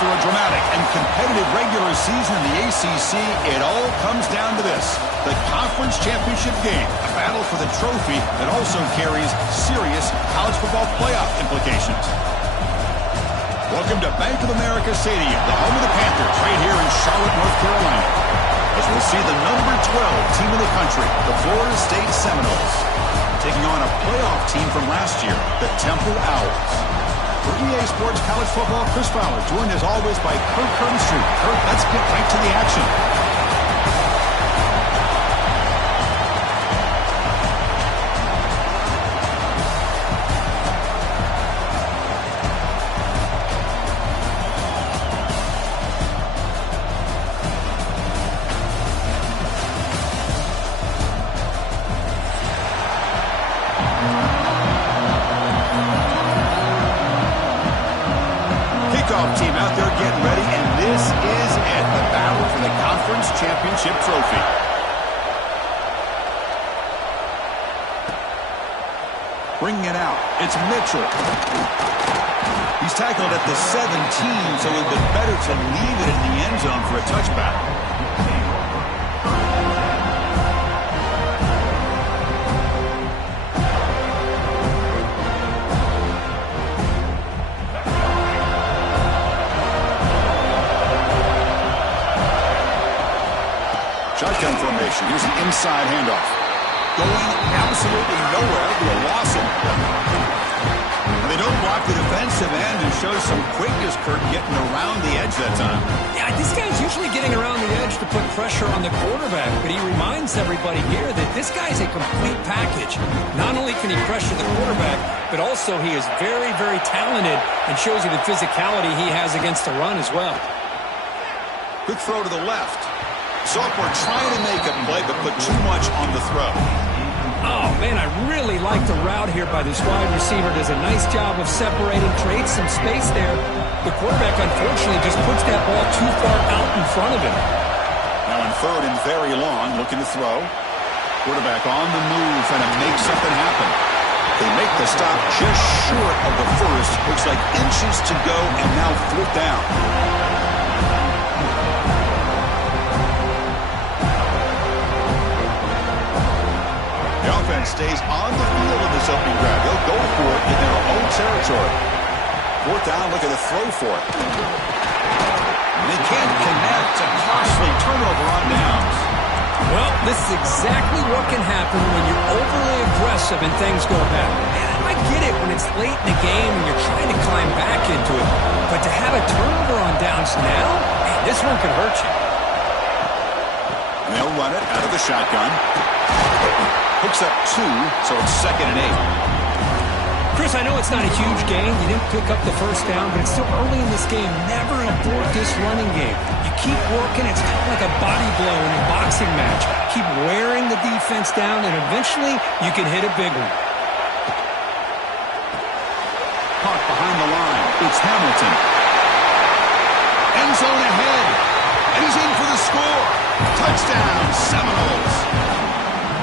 After a dramatic and competitive regular season in the ACC, it all comes down to this: the conference championship game, a battle for the trophy that also carries serious college football playoff implications. Welcome to Bank of America Stadium, the home of the Panthers, right here in Charlotte, North Carolina, as we'll see the number 12 team in the country, the Florida State Seminoles, taking on a playoff team from last year, the Temple Owls. For EA Sports College Football, Chris Fowler, joined as always by Kirk Herbstreit. Kirk, let's get right to the action. Team out there getting ready, and this is it, the battle for the conference championship trophy. Bringing it out, it's Mitchell. He's tackled at the 17, so it would have been better to leave it in the end zone for a touchback. Shotgun formation. Here's an inside handoff. Going absolutely nowhere. It'll be a loss in there. They don't block the defensive end and show some quickness, Kirk, getting around the edge that time. Yeah, this guy's usually getting around the edge to put pressure on the quarterback, but he reminds everybody here that this guy's a complete package. Not only can he pressure the quarterback, but also he is very, very talented and shows you the physicality he has against the run as well. Quick throw to the left. Sophomore trying to make a play, but put too much on the throw. Oh, man, I really like the route here by this wide receiver. Does a nice job of separating, creates some space there. The quarterback, unfortunately, just puts that ball too far out in front of him. Now in third and very long, looking to throw. Quarterback on the move, trying to make something happen. They make the stop just short of the first. Looks like inches to go, and now fourth down. Offense stays on the field in this opening grab. They'll go for it in their own territory. Fourth down, look at the throw for it. They can't connect. A costly turnover on downs. Well, this is exactly what can happen when you're overly aggressive and things go bad. And I get it when it's late in the game and you're trying to climb back into it. But to have a turnover on downs now, man, this one could hurt you. And they'll run it out of the shotgun. Hooks up 2, so it's 2nd and 8. Chris, I know it's not a huge gain. You didn't pick up the first down, but it's still early in this game. Never abort this running game. You keep working. It's kind of like a body blow in a boxing match. Keep wearing the defense down, and eventually you can hit a big one. Caught behind the line. It's Hamilton. End zone ahead. And he's in for the score. Touchdown, Seminoles.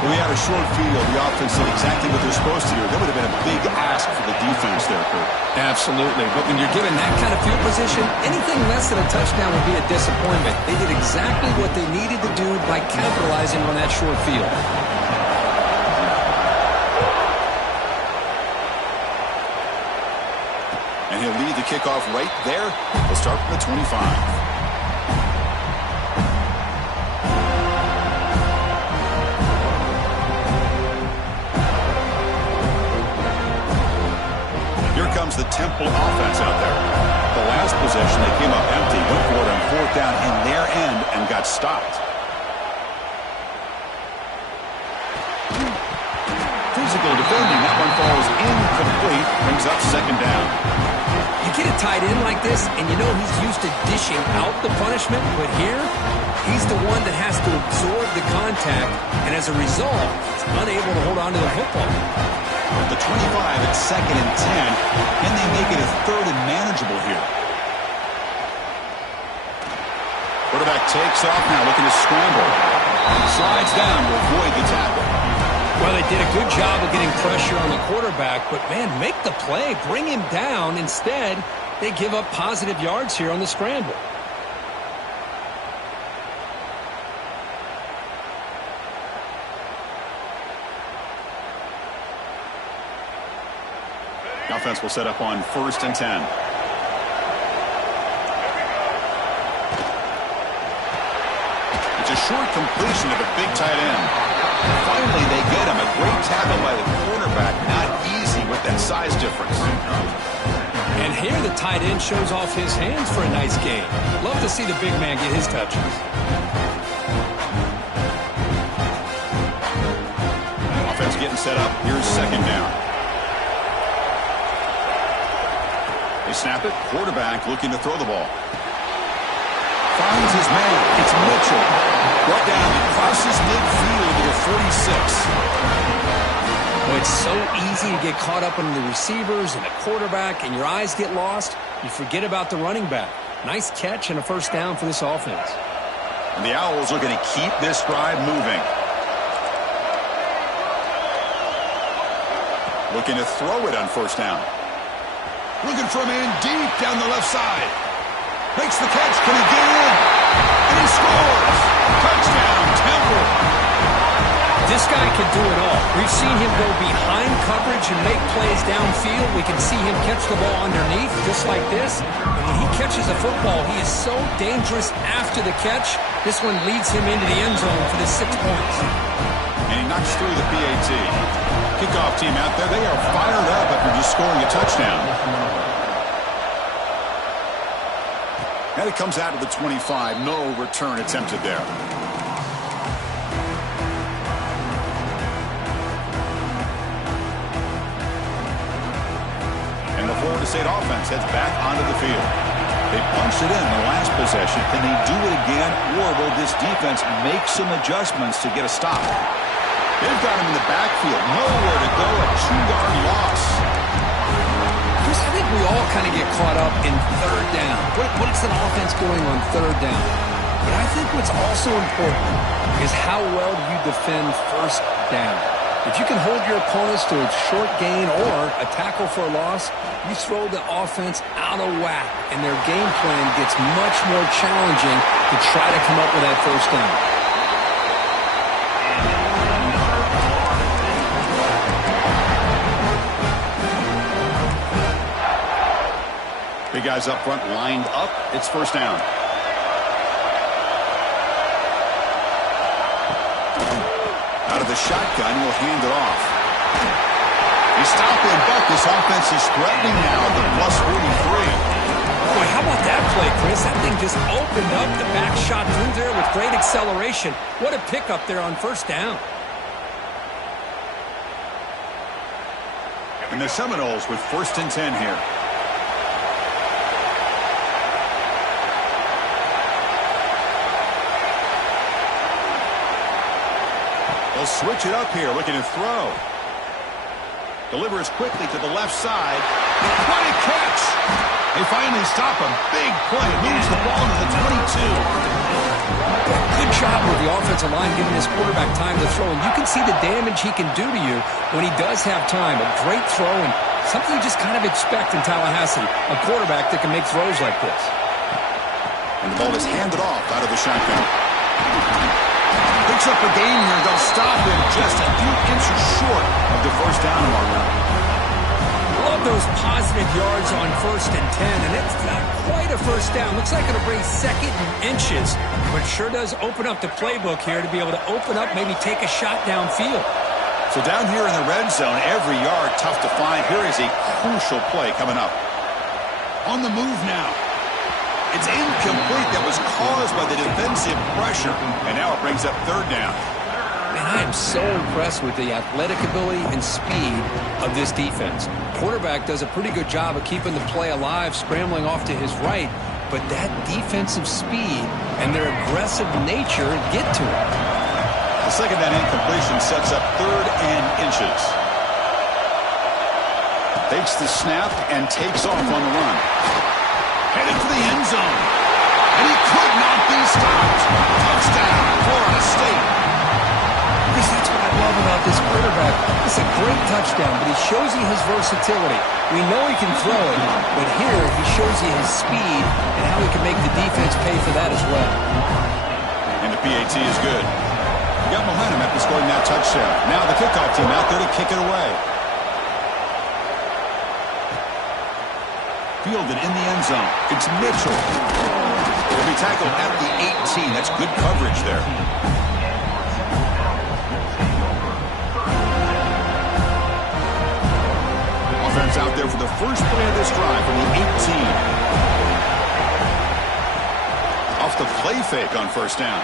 We had a short field. The offense did exactly what they're supposed to do. That would have been a big ask for the defense there, Kurt. Absolutely. But when you're given that kind of field position, anything less than a touchdown would be a disappointment. They did exactly what they needed to do by capitalizing on that short field. And he'll lead the kickoff right there. We'll start from the 25. Comes the Temple offense out there. The last possession, they came up empty, went for it on fourth down in their end and got stopped. Physical defending, that one falls incomplete, brings up 2nd down. You get a tight end like this, and you know he's used to dishing out the punishment, but here, he's the one that has to absorb the contact, and as a result, he's unable to hold on to the football. The 25 at 2nd and 10, and they make it a 3rd and manageable here. Quarterback takes off now, looking to scramble. Slides down to avoid the tackle. Well, they did a good job of getting pressure on the quarterback, but, man, make the play. Bring him down. Instead, They give up positive yards here on the scramble. Offense will set up on 1st and 10. It's a short completion to the big tight end. Finally, they get him. A great tackle by the quarterback. Not easy with that size difference. And here the tight end shows off his hands for a nice game. Love to see the big man get his touches. Offense getting set up. Here's 2nd down. They snap it. Quarterback looking to throw the ball. Finds his man. It's Mitchell. Brought down. He crosses midfield to the 46. Well, it's so easy to get caught up in the receivers and the quarterback, and your eyes get lost. You forget about the running back. Nice catch and a 1st down for this offense. And the Owls looking to keep this drive moving. Looking to throw it on 1st down. Looking for a man deep down the left side. Makes the catch. Can he get in? And he scores. Touchdown, Temple. This guy can do it all. We've seen him go behind coverage and make plays downfield. We can see him catch the ball underneath, just like this. And when he catches a football, he is so dangerous after the catch. This one leads him into the end zone for the 6 points. And he knocks through the PAT. Kickoff team out there, they are fired up after just scoring a touchdown. And it comes out to the 25. No return attempted there. And the Florida State offense heads back onto the field. They punched it in the last possession. Can they do it again, or will this defense make some adjustments to get a stop? They've got him in the backfield. Nowhere to go. A 2-yard loss. Chris, I think we all kind of get caught up in 3rd down. What is an offense doing on 3rd down? But I think what's also important is how well do you defend 1st down. If you can hold your opponents to a short gain or a tackle for a loss, you throw the offense out of whack, and their game plan gets much more challenging to try to come up with that 1st down. Big guys up front lined up. It's 1st down. Out of the shotgun, will hand it off. He's stopping, but this offense is threatening now at the +43. Boy, how about that play, Chris? That thing just opened up. The back shot through there with great acceleration. What a pickup there on 1st down. And the Seminoles with 1st and 10 here. They'll switch it up here, looking to throw. Delivers quickly to the left side. What a catch! They finally stop him. Big play. Moves the ball to the 22. Good job with the offensive line giving his quarterback time to throw. And you can see the damage he can do to you when he does have time. A great throw and something you just kind of expect in Tallahassee. A quarterback that can make throws like this. And the ball is handed off out of the shotgun. Picks up a gain here. They'll stop him just a few inches short of the 1st down marker. Love those positive yards on 1st and 10, and it's not quite a 1st down. Looks like it'll bring 2nd and inches, but sure does open up the playbook here to be able to open up, maybe take a shot downfield. So down here in the red zone, every yard tough to find. Here is a crucial play coming up. On the move now. It's incomplete. That was caused by the defensive pressure. And now it brings up 3rd down. Man, I am so impressed with the athletic ability and speed of this defense. Quarterback does a pretty good job of keeping the play alive, scrambling off to his right. But that defensive speed and their aggressive nature get to him. The 2nd down incompletion sets up 3rd and inches. Takes the snap and takes off on the run. Headed for the end zone. And he could not be stopped. Touchdown, Florida State. Because that's what I love about this quarterback, it's a great touchdown, but he shows you his versatility. We know he can throw it, but here he shows you his speed and how he can make the defense pay for that as well. And the PAT is good. He got momentum after scoring that touchdown. Now the kickoff team out there to kick it away. Fielded in the end zone. It's Mitchell. He'll be tackled at the 18. That's good coverage there. Offense out there for the first play of this drive from the 18. Off the play fake on first down.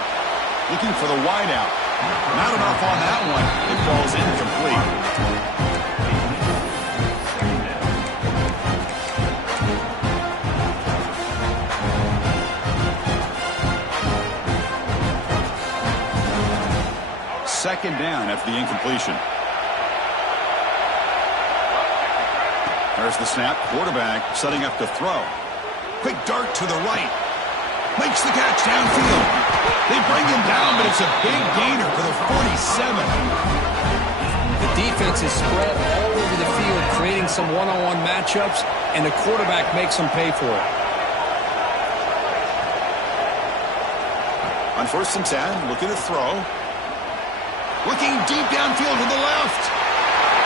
Looking for the wide out. Not enough on that one. It falls incomplete. Second down after the incompletion. There's the snap. Quarterback setting up to throw. Quick dart to the right. Makes the catch downfield. They bring him down, but it's a big gainer for the 47. The defense is spread all over the field, creating some one-on-one matchups, and the quarterback makes them pay for it. On 1st and 10, looking to throw. Looking deep downfield to the left.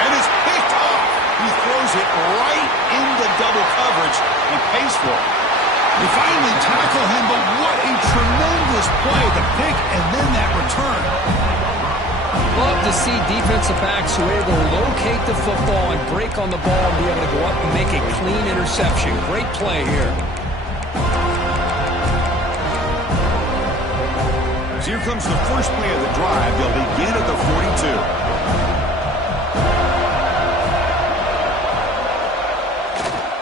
And it's picked off. He throws it right into double coverage and pays for it. They finally tackle him, but what a tremendous play. The pick and then that return. Love to see defensive backs who are able to locate the football and break on the ball and be able to go up and make a clean interception. Great play here. So here comes the first play of the drive. They'll begin at the 42.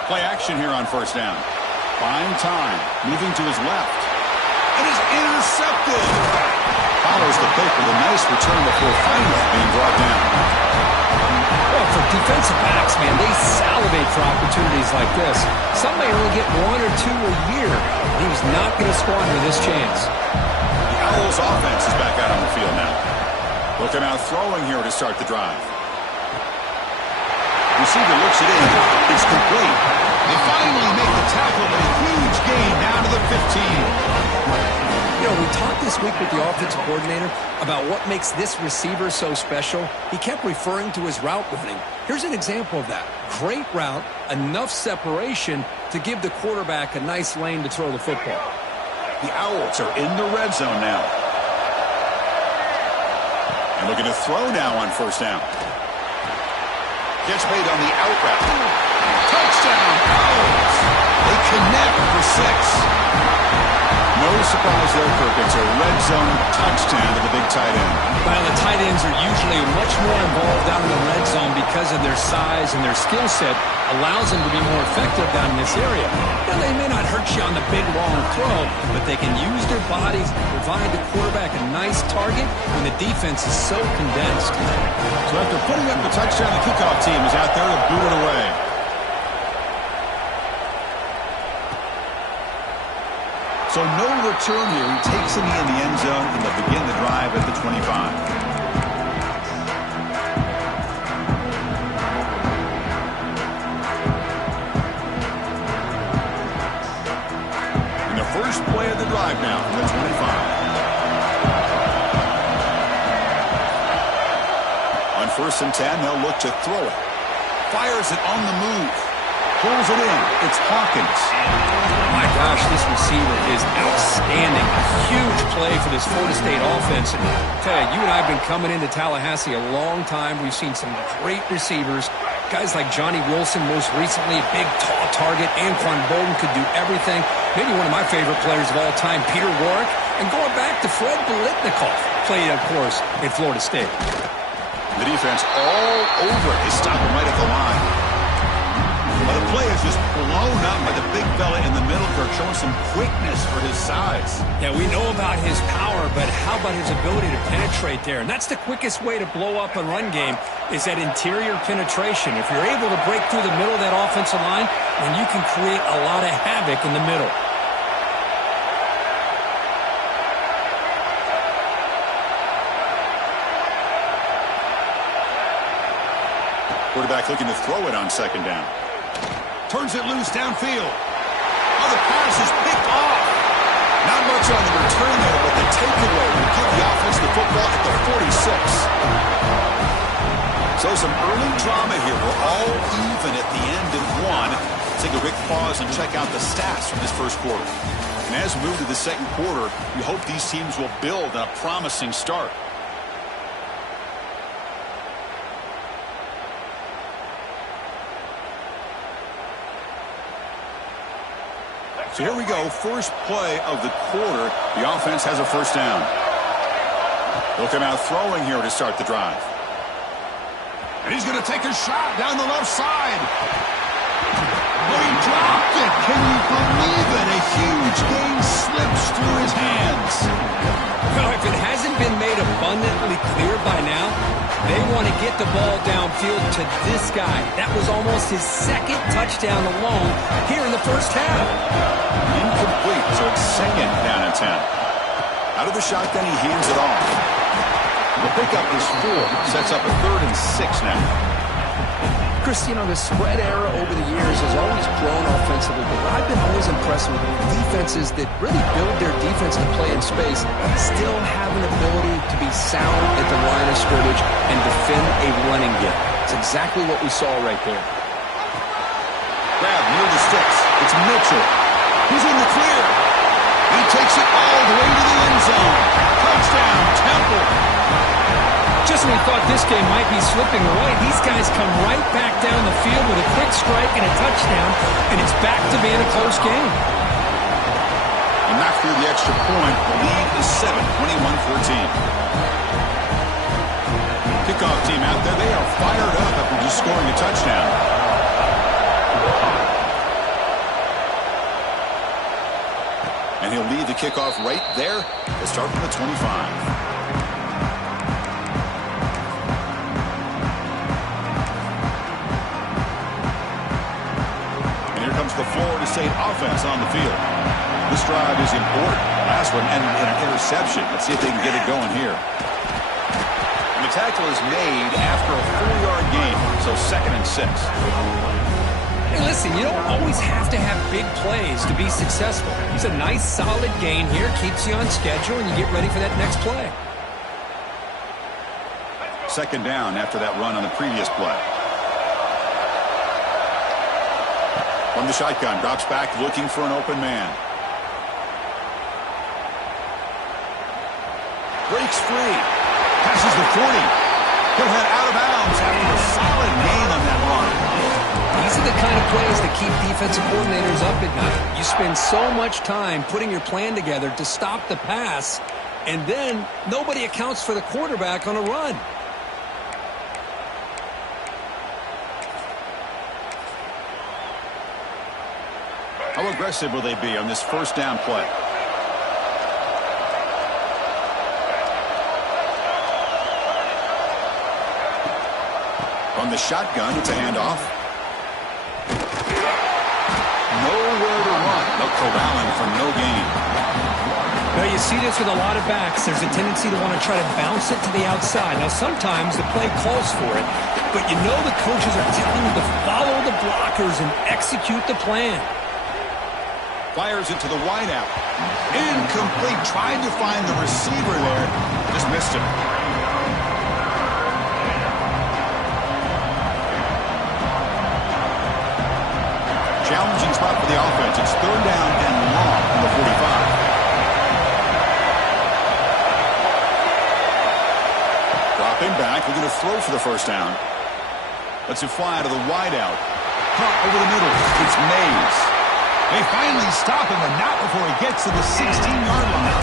Play action here on first down. Buying time. Moving to his left. And is intercepted. Follows the pick with a nice return before finally being brought down. Well, for defensive backs, man, they salivate for opportunities like this. Some may only get 1 or 2 a year. He was not going to squander this chance. The Owls offense is back out on the field now. Looking out throwing here to start the drive. Receiver looks it in. It's complete. They finally make the tackle, but a huge gain down to the 15. You know, we talked this week with the offensive coordinator about what makes this receiver so special. He kept referring to his route running. Here's an example of that. Great route, enough separation to give the quarterback a nice lane to throw the football. The Owls are in the red zone now. And looking to throw now on first down. Gets made on the out route. Touchdown, Owls! They connect for 6. No surprise there, Kirk. It's a red zone touchdown to the big tight end. Well, the tight ends are usually much more involved down in the red zone because of their size and their skill set allows them to be more effective down in this area. Now, they may not hurt you on the big, long throw, but they can use their bodies to provide the quarterback a nice target when the defense is so condensed. So after putting up the touchdown, the kickoff team is out there to boot it away. So no return here. He takes it in the end zone, and they'll begin the drive at the 25. And the first play of the drive now from the 25. On 1st and 10, they'll look to throw it. Fires it on the move. Pulls it in. It's Hawkins. My gosh, this receiver is outstanding. A huge play for this Florida State offense. And I tell you, you and I have been coming into Tallahassee a long time. We've seen some great receivers. Guys like Johnny Wilson, most recently, a big, tall target. Anquan Bolden could do everything. Maybe one of my favorite players of all time, Peter Warrick. And going back to Fred Biletnikoff, played, of course, in Florida State. The defense all over it. They stop him right at the line. Well, the play is just blown up by the big fella in the middle, Kirk, showing some quickness for his size. Yeah, we know about his power, but how about his ability to penetrate there? And that's the quickest way to blow up a run game is that interior penetration. If you're able to break through the middle of that offensive line, then you can create a lot of havoc in the middle. quarterback looking to throw it on second down. Turns it loose downfield. Oh, the pass is picked off. Not much on the return there, but the takeaway will give the offense the football at the 46. So some early drama here. We're all even at the end of one. Let's take a quick pause and check out the stats from this first quarter. And as we move to the second quarter, we hope these teams will build on a promising start. So here we go, first play of the quarter. The offense has a first down. They'll come out throwing here to start the drive. And he's going to take a shot down the left side. Oh, he dropped it. Can you believe it? A huge gain slips through his hands. Well, if it hasn't been made abundantly clear by now, they want to get the ball downfield to this guy. That was almost his second touchdown alone here in the first half. Incomplete, so it's second down and 10. Out of the shotgun, he hands it off. The pickup is 4, sets up a 3rd and 6 now. Chris, you know, the spread era over the years has always grown offensively, but I've been always impressed with defenses that really build their defense to play in space, still have an ability to be sound at the line of scrimmage and defend a running game. It's exactly what we saw right there. Grab near the sticks. It's Mitchell. He's in the clear. He takes it all the way to the end zone. Touchdown, Temple. Just when we thought this game might be slipping away, these guys come right back down the field with a quick strike and a touchdown, and it's back to being a close game. And not through the extra point. The lead is 7, 21-14. Kickoff team out there. They are fired up after just scoring a touchdown. And he'll lead the kickoff right there. They'll start from the 25. The Florida State offense on the field. This drive is important. Last one ended in an interception. Let's see if they can get it going here. And the tackle is made after a 4-yard gain, so 2nd and 6. Hey, listen, you don't always have to have big plays to be successful. It's a nice, solid gain here, keeps you on schedule, and you get ready for that next play. 2nd down after that run on the previous play. From the shotgun, drops back looking for an open man. Breaks free. Passes the 40. He'll head out of bounds after a solid gain on that run. These are the kind of plays that keep defensive coordinators up at night. You spend so much time putting your plan together to stop the pass, and then nobody accounts for the quarterback on a run. How aggressive will they be on this first down play? From the shotgun, it's a handoff. Nowhere to run. They'll corral him for no gain. Now, you see this with a lot of backs. There's a tendency to want to try to bounce it to the outside. Now, sometimes the play calls for it, but you know the coaches are telling you to follow the blockers and execute the plan. Fires it to the wideout. Incomplete. Tried to find the receiver there. Just missed him. Challenging spot for the offense. It's 3rd down and long from the 45. Dropping back. We're going to throw for the first down. Lets it fly to the wideout. Caught over the middle. It's Mays. They finally stop him, and not before he gets to the 16-yard line.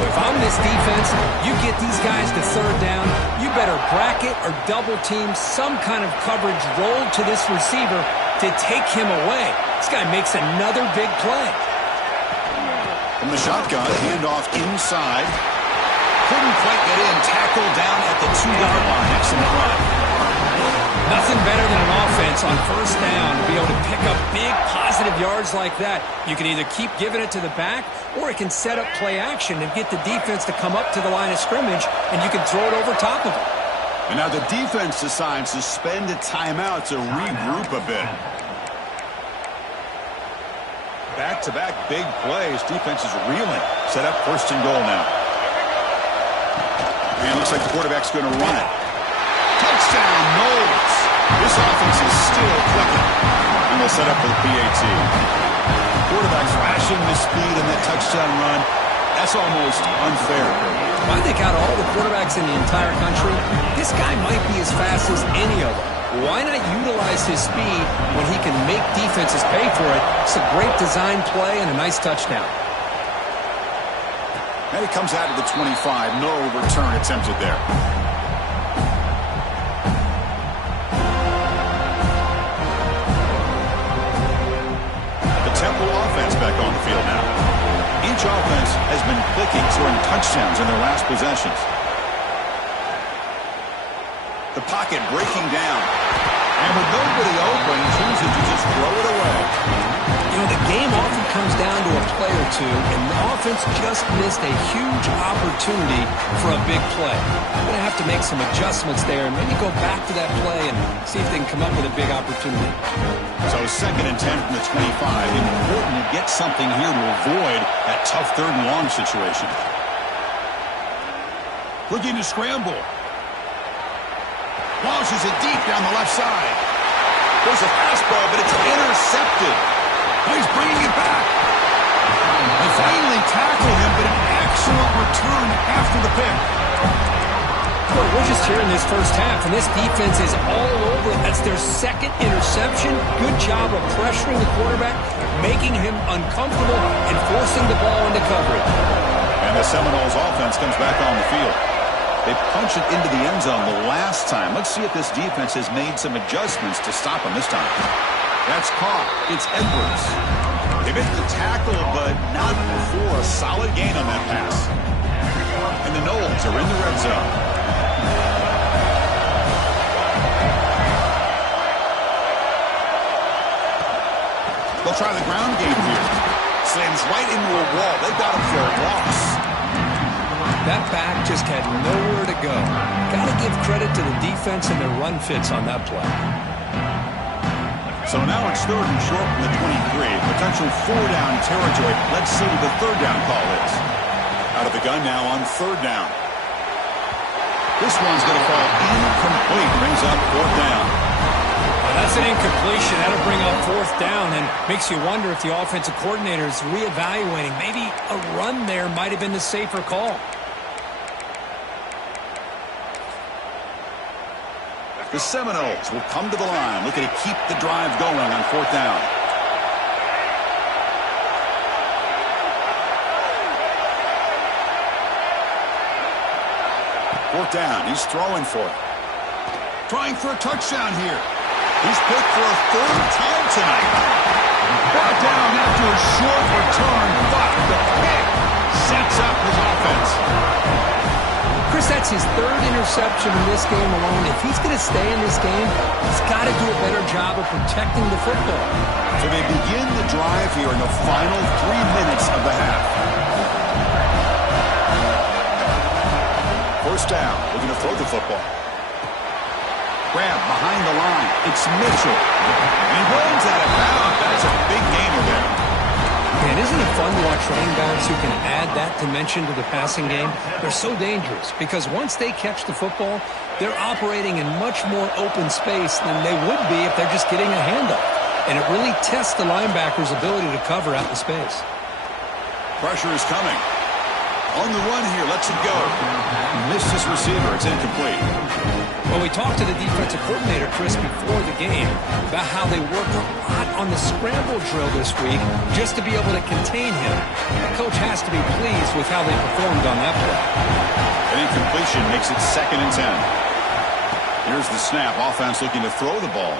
If I'm this defense, you get these guys to 3rd down, you better bracket or double team some kind of coverage roll to this receiver to take him away. This guy makes another big play. From the shotgun, handoff inside. Couldn't quite get in. Tackle down at the 2-yard line. Excellent run. Nothing better than an offense on first down to be able to pick up big positive yards like that. You can either keep giving it to the back, or it can set up play action and get the defense to come up to the line of scrimmage, and you can throw it over top of it. And now the defense decides to spend a timeout to regroup a bit. Back-to-back big plays. Defense is reeling. Set up 1st and goal now. And it looks like the quarterback's going to run it. Touchdown, Knowles. This offense is still clicking. And they'll set up for the PAT. Quarterback's flashing the speed in that touchdown run. That's almost unfair. I think out of all the quarterbacks in the entire country, this guy might be as fast as any of them. Why not utilize his speed when he can make defenses pay for it? It's a great design play and a nice touchdown. And he comes out of the 25. No return attempted there. The Temple offense back on the field now. Each offense has been clicking, scoring touchdowns in their last possessions. The pocket breaking down. And with nobody open, chooses to just throw it away. You know, the game often comes down to a play or two, and the offense just missed a huge opportunity for a big play. They're going to have to make some adjustments there and maybe go back to that play and see if they can come up with a big opportunity. So 2nd and 10 from the 25. Important to get something here to avoid that tough 3rd and long situation. Looking to scramble. Launches it deep down the left side. There's a fastball, but it's intercepted. He's bringing it back. They finally tackle him, but an excellent return after the pick. Well, we're just here in this first half, and this defense is all over it. That's their 2nd interception. Good job of pressuring the quarterback, making him uncomfortable, and forcing the ball into coverage. And the Seminoles offense comes back on the field. They punch it into the end zone the last time. Let's see if this defense has made some adjustments to stop him this time. That's caught. It's Edwards. They made the tackle, but not before a solid gain on that pass. And the Noles are in the red zone. They'll try the ground game here. Slams right into a wall. They got him for a loss. That back just had nowhere to go. Got to give credit to the defense and their run fits on that play. So now it's 3rd and short from the 23. Potential 4-down territory. Let's see what the 3rd down call is. Out of the gun now on 3rd down. This one's going to fall incomplete. Brings up 4th down. Well, that's an incompletion. That'll bring up 4th down and makes you wonder if the offensive coordinator is reevaluating. Maybe a run there might have been the safer call. The Seminoles will come to the line, looking to keep the drive going on 4th down. Fourth down, he's throwing for it. Trying for a touchdown here. He's picked for a 3rd time tonight. Brought down after a short return, but the pick sets up his offense. Chris, that's his 3rd interception in this game alone. If he's going to stay in this game, he's got to do a better job of protecting the football. So they begin the drive here in the final 3 minutes of the half. 1st down, looking to throw the football. Grab behind the line. It's Mitchell. And he runs out of bounds. That's a big gainer there. Man, isn't it fun to watch running backs who can add that dimension to the passing game? They're so dangerous because once they catch the football, they're operating in much more open space than they would be if they're just getting a handoff. And it really tests the linebacker's ability to cover out the space. Pressure is coming. On the run here, lets it go. Missed his receiver. It's incomplete. Well, we talked to the defensive coordinator, Chris, before the game about how they worked a lot on the scramble drill this week just to be able to contain him. The coach has to be pleased with how they performed on that play. An incompletion makes it 2nd and 10. Here's the snap. Offense looking to throw the ball.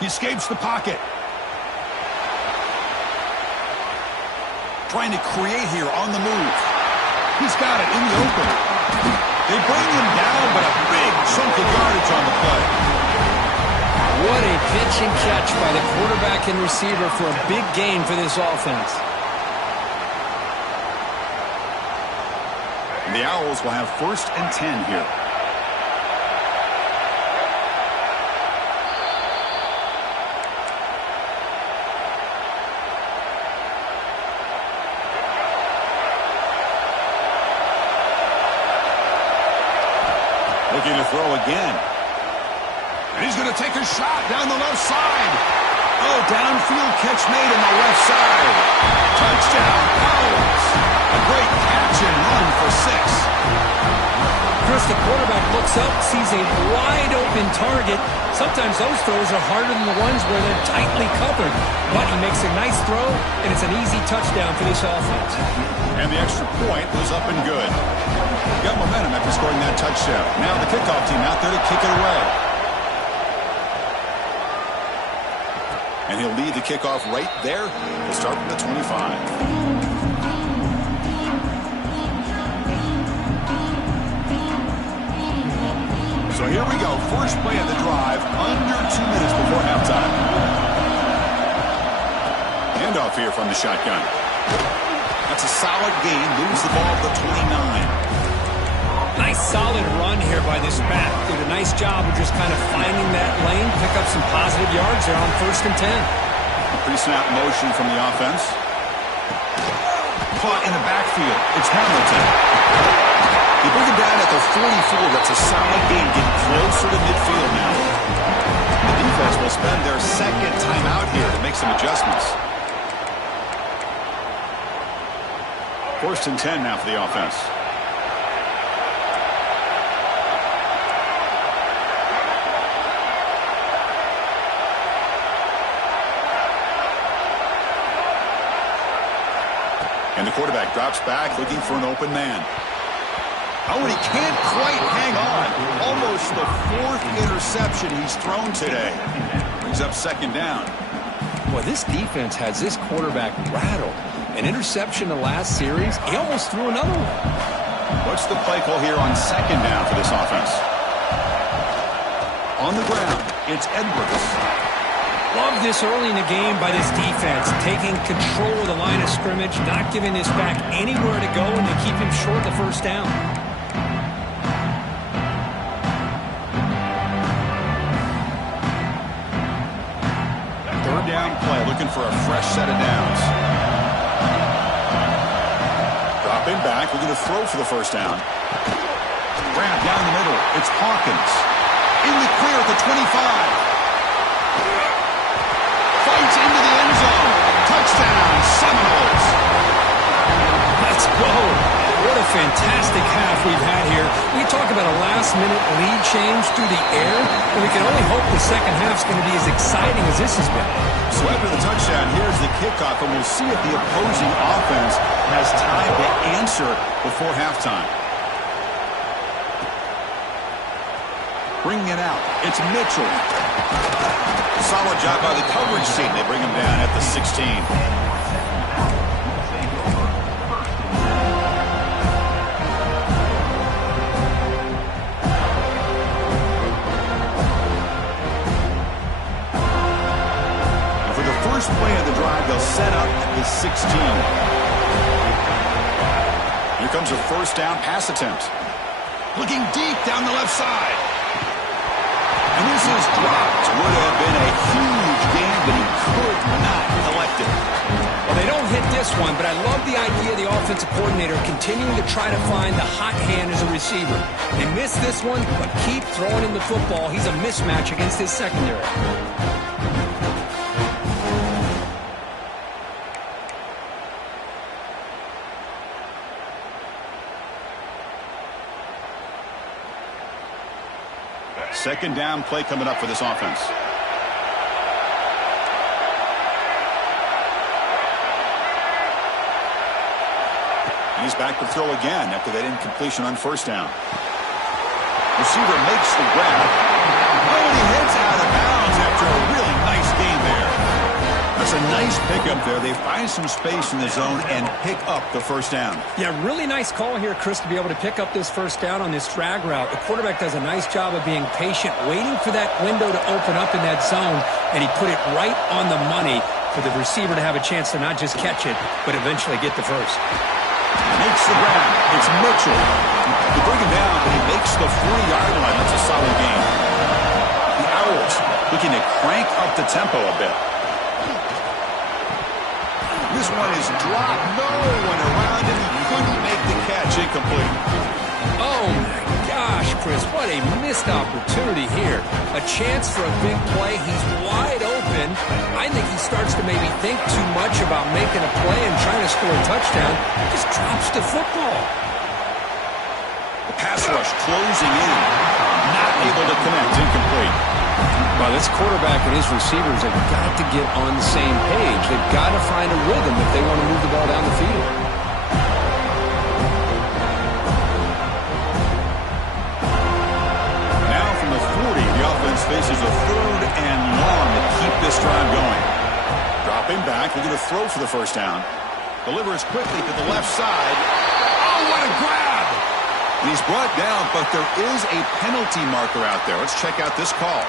He escapes the pocket. Trying to create here on the move. He's got it in the open. They bring him down, but a big chunk of yardage on the play. What a pitch and catch by the quarterback and receiver for a big gain for this offense. And the Owls will have 1st and 10 here. Looking to throw again. And he's going to take a shot down the left side. Oh, downfield catch made on the left side. Touchdown, Owls. A great catch and run for 6. Chris, the quarterback looks up, sees a wide-open target. Sometimes those throws are harder than the ones where they're tightly covered. But he makes a nice throw, and it's an easy touchdown for this offense. And the extra point was up and good. Got momentum after scoring that touchdown. Now the kickoff team out there to kick it away. And he'll lead the kickoff right there. He'll start from the 25. So here we go. First play of the drive. Under 2 minutes before halftime. Handoff here from the shotgun. That's a solid gain. Moves the ball to the 29. Nice solid run here by this back. Did a nice job of just kind of finding that lane, pick up some positive yards there on 1st and 10. Pre-snap motion from the offense. Caught in the backfield. It's Hamilton. You bring him down at the 44. That's a solid gain. Getting closer to midfield now. The defense will spend their 2nd time out here to make some adjustments. 1st and 10 now for the offense. And the quarterback drops back looking for an open man. Oh, and he can't quite hang on. Almost the 4th interception he's thrown today. Brings up 2nd down. Well, this defense has this quarterback rattled. An interception the last series. He almost threw another one. What's the play call here on 2nd down for this offense? On the ground, it's Edwards. Love this early in the game by this defense, taking control of the line of scrimmage, not giving this back anywhere to go, and they keep him short of the 1st down. Third down play, looking for a fresh set of downs. Dropping back, looking to throw for the 1st down. Grab down the middle, it's Hawkins. In the clear at the 25. Fights into the end zone. Touchdown, Seminoles. Let's go. What a fantastic half we've had here. We talk about a last-minute lead change through the air, and we can only hope the second half's going to be as exciting as this has been. So after the touchdown, here's the kickoff, and we'll see if the opposing offense has time to answer before halftime. Bringing it out, it's Mitchell. Solid job by the coverage team. They bring him down at the 16. And for the first play of the drive, they'll set up at the 16. Here comes a 1st down pass attempt. Looking deep down the left side. And this is dropped. Would have been a huge gain, but he could not collect it. Well, they don't hit this one, but I love the idea of the offensive coordinator continuing to try to find the hot hand as a receiver. They missed this one, but keep throwing him the football. He's a mismatch against his secondary. Second down play coming up for this offense. And he's back to throw again after that incompletion on 1st down. Receiver makes the grab. Oh, and he heads out of bounds after a really nice game there. That's a nice pickup there. They find some space in the zone and pick up the 1st down. Yeah, really nice call here, Chris, to be able to pick up this 1st down on this drag route. The quarterback does a nice job of being patient, waiting for that window to open up in that zone, and he put it right on the money for the receiver to have a chance to not just catch it, but eventually get the 1st. Makes the grab. It's Mitchell. They bring him down, but he makes the 40-yard line. That's a solid gain. The Owls looking to crank up the tempo a bit. This one is dropped. No one around him. He couldn't make the catch. Incomplete. Oh, my gosh, Chris. What a missed opportunity here. A chance for a big play. He's wide open. I think he starts to maybe think too much about making a play and trying to score a touchdown. He just drops the football. The pass rush closing in. Not able to connect. Incomplete. Well, this quarterback and his receivers have got to get on the same page. They've got to find a rhythm if they want to move the ball down the field. Now from the 40, the offense faces a 3rd and long to keep this drive going. Dropping back, looking to throw for the first down. Delivers quickly to the left side. Oh, what a grab! And he's brought down, but there is a penalty marker out there. Let's check out this call.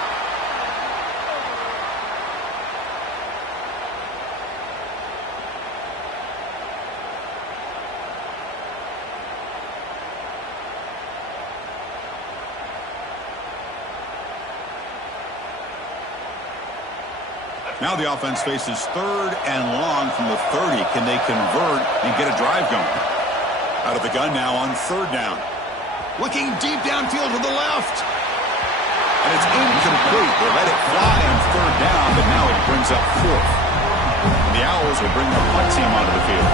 Now the offense faces 3rd and long from the 30. Can they convert and get a drive going? Out of the gun now on 3rd down. Looking deep downfield to the left. And it's incomplete. They let it fly on 3rd down, but now it brings up 4th. And the Owls will bring the punt team onto the field.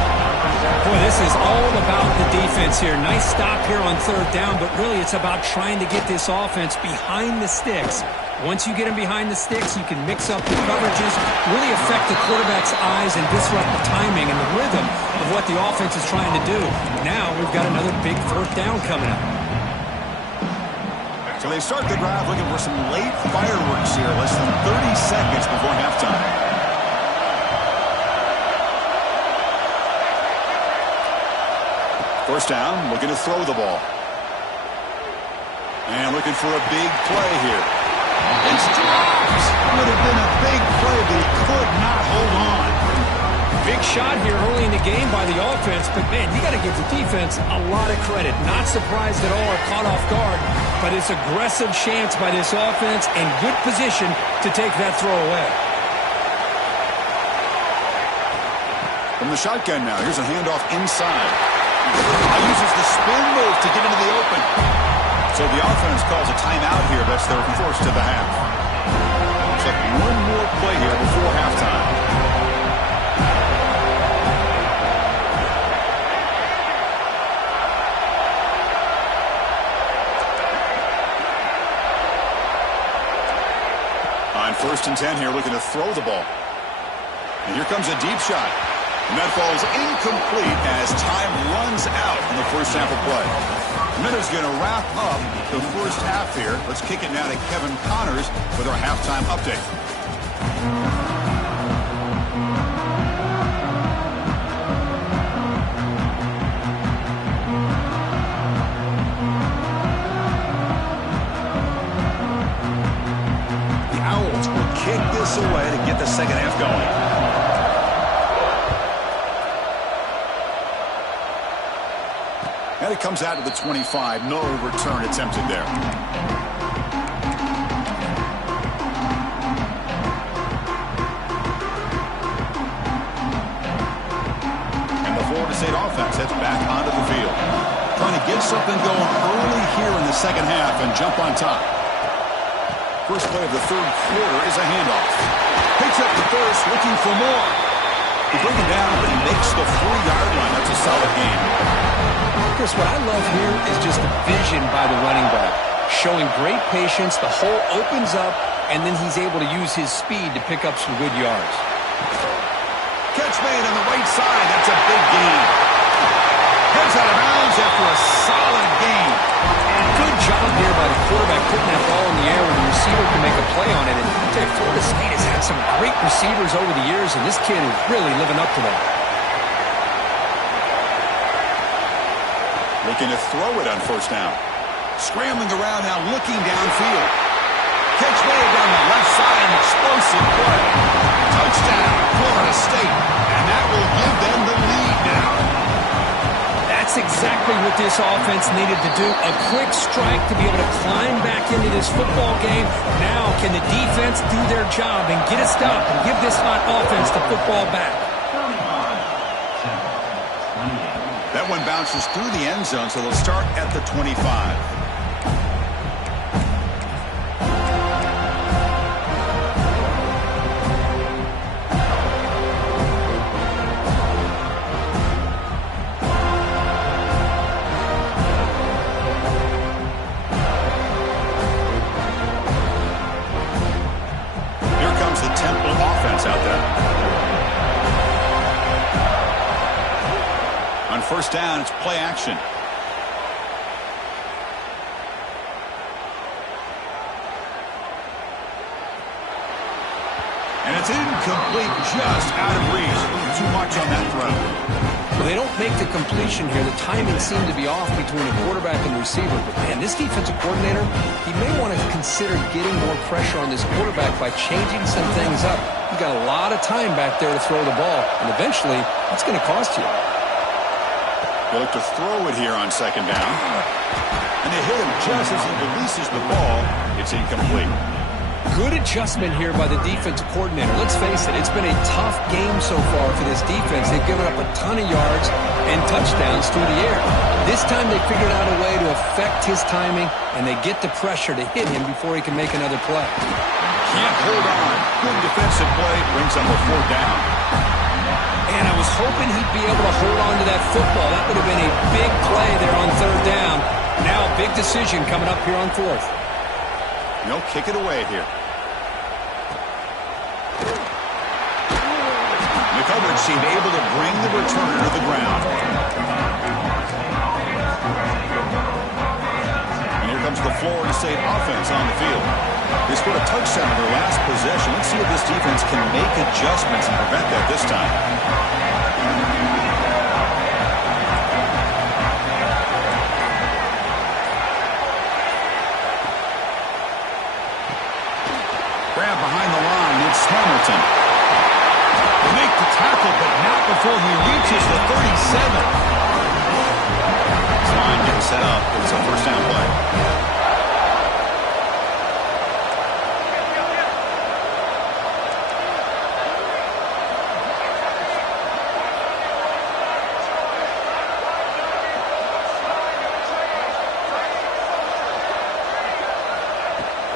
Boy, this is all about the defense here. Nice stop here on 3rd down, but really it's about trying to get this offense behind the sticks. Once you get him behind the sticks, you can mix up the coverages, really affect the quarterback's eyes and disrupt the timing and the rhythm of what the offense is trying to do. Now we've got another big 4th down coming up. So they start the drive looking for some late fireworks here, less than 30 seconds before halftime. First down, looking to throw the ball. And looking for a big play here. It's dropped. Would have been a big play, but he could not hold on. Big shot here early in the game by the offense, but man, you got to give the defense a lot of credit. Not surprised at all or caught off guard, but it's aggressive chance by this offense and good position to take that throw away. From the shotgun now, here's a handoff inside. He uses the spin move to get into the open. So the offense calls a timeout here. That's their first of the half. Looks like one more play here before halftime. On 1st and 10 here, looking to throw the ball. And here comes a deep shot. And that falls incomplete as time runs out on the first half of play. Minutes going to wrap up the first half here. Let's kick it now to Kevin Connors with our halftime update. The Owls will kick this away to get the second half going. And it comes out to the 25. No return attempted there. And the Florida State offense heads back onto the field. Trying to get something going early here in the second half and jump on top. First play of the 3rd quarter is a handoff. Picks up the first, looking for more. He brings it down, but he makes the 40-yard line. That's a solid gain. Chris, what I love here is just the vision by the running back. Showing great patience, the hole opens up, and then he's able to use his speed to pick up some good yards. Catch made on the right side. That's a big gain. Heads out of bounds after a solid gain. Good job here by the quarterback putting that ball in the air where the receiver can make a play on it. And Florida State has had some great receivers over the years, and this kid is really living up to that. Looking to throw it on 1st down. Scrambling around now, looking downfield. Catch made down the left side, an explosive play. Touchdown, Florida State. And that will give them the lead now. this offense needed to do. A quick strike to be able to climb back into this football game. Now, can the defense do their job and get a stop and give this hot offense the football back? That one bounces through the end zone, so they'll start at the 25. First down, it's play action. And it's incomplete, just out of reach. A little too much on that throw. Well, they don't make the completion here. The timing seemed to be off between the quarterback and the receiver. But, man, this defensive coordinator, he may want to consider getting more pressure on this quarterback by changing some things up. You got a lot of time back there to throw the ball, and eventually that's going to cost you. They look to throw it here on second down. And they hit him just as he releases the ball. It's incomplete. Good adjustment here by the defensive coordinator. Let's face it, it's been a tough game so far for this defense. They've given up a ton of yards and touchdowns through the air. This time they figured out a way to affect his timing, and they get the pressure to hit him before he can make another play. Can't hold on. Good defensive play. Brings them a fourth down. And I was hoping he'd be able to hold on to that football. That would have been a big play there on third down. Now a big decision coming up here on fourth. No, kick it away here. The coverage seemed able to bring the returner to the ground. And here comes the Florida State offense on the field. They scored a touchdown in their last possession. Let's see if this defense can make adjustments and prevent that this time. Grab behind the line. It's Hamilton. They make the tackle, but not before he reaches the 37. This line getting set up. It's a first down play.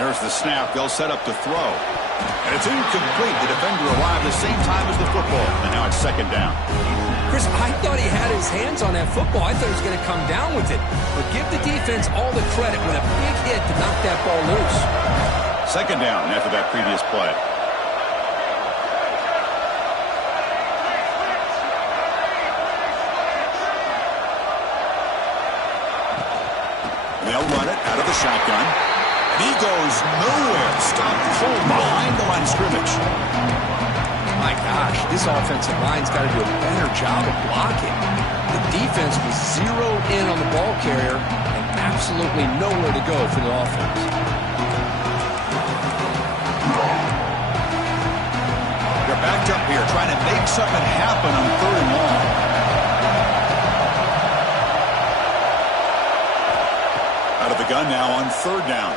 There's the snap. They'll set up to throw. And it's incomplete. The defender arrived the same time as the football. And now it's second down. Chris, I thought he had his hands on that football. I thought he was going to come down with it. But give the defense all the credit when a big hit to knock that ball loose. Second down after that previous play. They'll run it out of the shotgun. And he goes nowhere. Stopped cold behind the line of scrimmage. My gosh, this offensive line's got to do a better job of blocking. The defense was zeroed in on the ball carrier and absolutely nowhere to go for the offense. They're backed up here trying to make something happen on third and long. Out of the gun now on third down.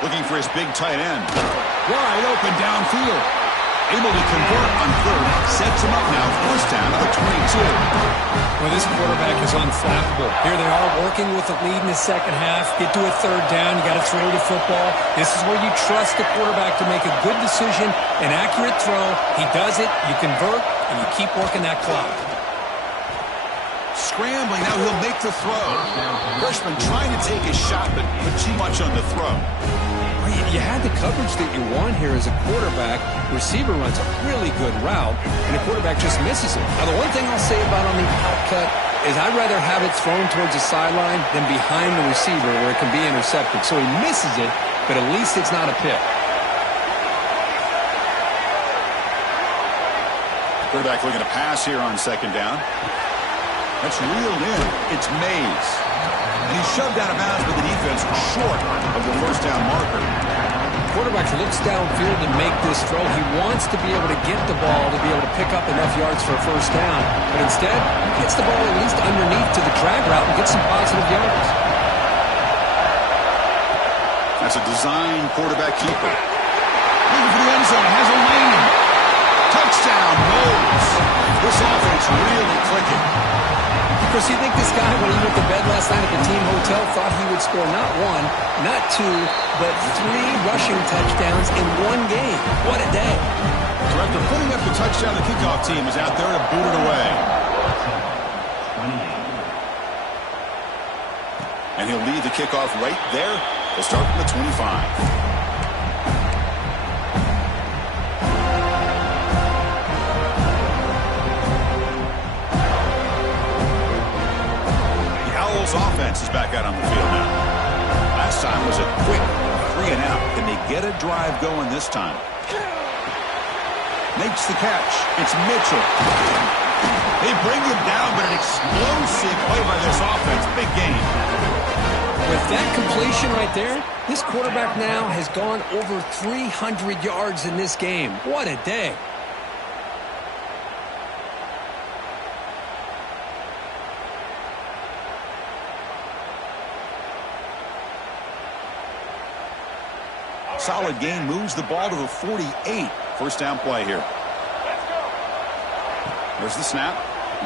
Looking for his big tight end. Wide open downfield. Able to convert on third. Sets him up now. First down at the 22. Well, this quarterback is unflappable. Here they are working with the lead in the second half. Get to a third down. You got to throw the football. This is where you trust the quarterback to make a good decision, an accurate throw. He does it. You convert, and you keep working that clock. Scrambling. Now he'll make the throw. Freshman trying to take a shot, but put too much on the throw. You had the coverage that you want here as a quarterback. Receiver runs a really good route, and the quarterback just misses it. Now, the one thing I'll say about on the outcut is I'd rather have it thrown towards the sideline than behind the receiver where it can be intercepted. So he misses it, but at least it's not a pick. Quarterback looking to pass here on second down. That's reeled in. It's Mays. And he's shoved out of bounds with the defense short of the first down marker. quarterback looks downfield and make this throw, he wants to be able to get the ball to be able to pick up enough yards for a first down. But instead, he gets the ball at least underneath to the drag route and gets some positive yards. That's a design quarterback keeper. Looking for the end zone, has a lane. Touchdown, Moles. This offense really clicking. Chris, you think this guy, when he went to bed last night at the team hotel, thought he would score not one, not two, but 3 rushing touchdowns in one game? What a day. So after putting up the touchdown, the kickoff team is out there to boot it away. And he'll lead the kickoff right there. They'll start from the 25. Offense is back out on the field now. Last time was a quick 3 and out. Can they get a drive going this time? Makes the catch. It's Mitchell. They bring him down, but an explosive play by this offense. Big game. With that completion right there, this quarterback now has gone over 300 yards in this game. What a day. Solid gain, moves the ball to the 48. First down play here. There's the snap.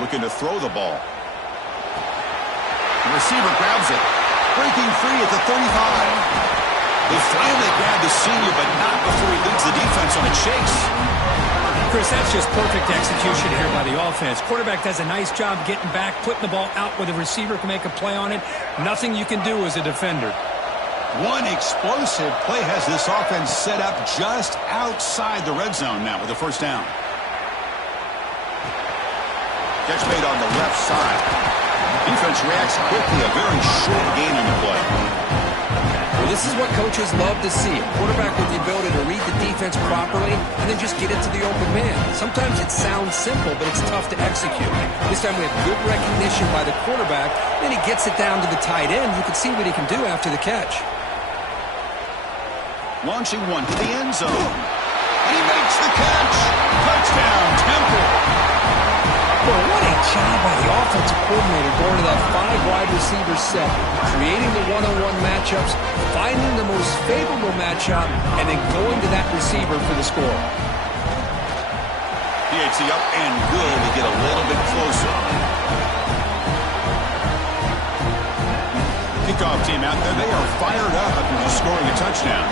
Looking to throw the ball. The receiver grabs it. Breaking free at the 35. They finally grab the senior, but not before he leads the defense on a chase. Chris, that's just perfect execution here by the offense. Quarterback does a nice job getting back, putting the ball out where the receiver can make a play on it. Nothing you can do as a defender. One explosive play has this offense set up just outside the red zone now with the first down. Catch made on the left side. Defense reacts quickly, a very short gain on the play. Well, this is what coaches love to see. A quarterback with the ability to read the defense properly and then just get it to the open man. Sometimes it sounds simple, but it's tough to execute. This time we have good recognition by the quarterback. Then he gets it down to the tight end. You can see what he can do after the catch. Launching one to the end zone. He makes the catch. Touchdown, Temple. Well, what a job by the offensive coordinator going to that 5 wide receiver set, creating the one-on-one matchups, finding the most favorable matchup, and then going to that receiver for the score. PAT up and good to get a little bit closer. Kickoff team out there, they are fired up after just scoring a touchdown.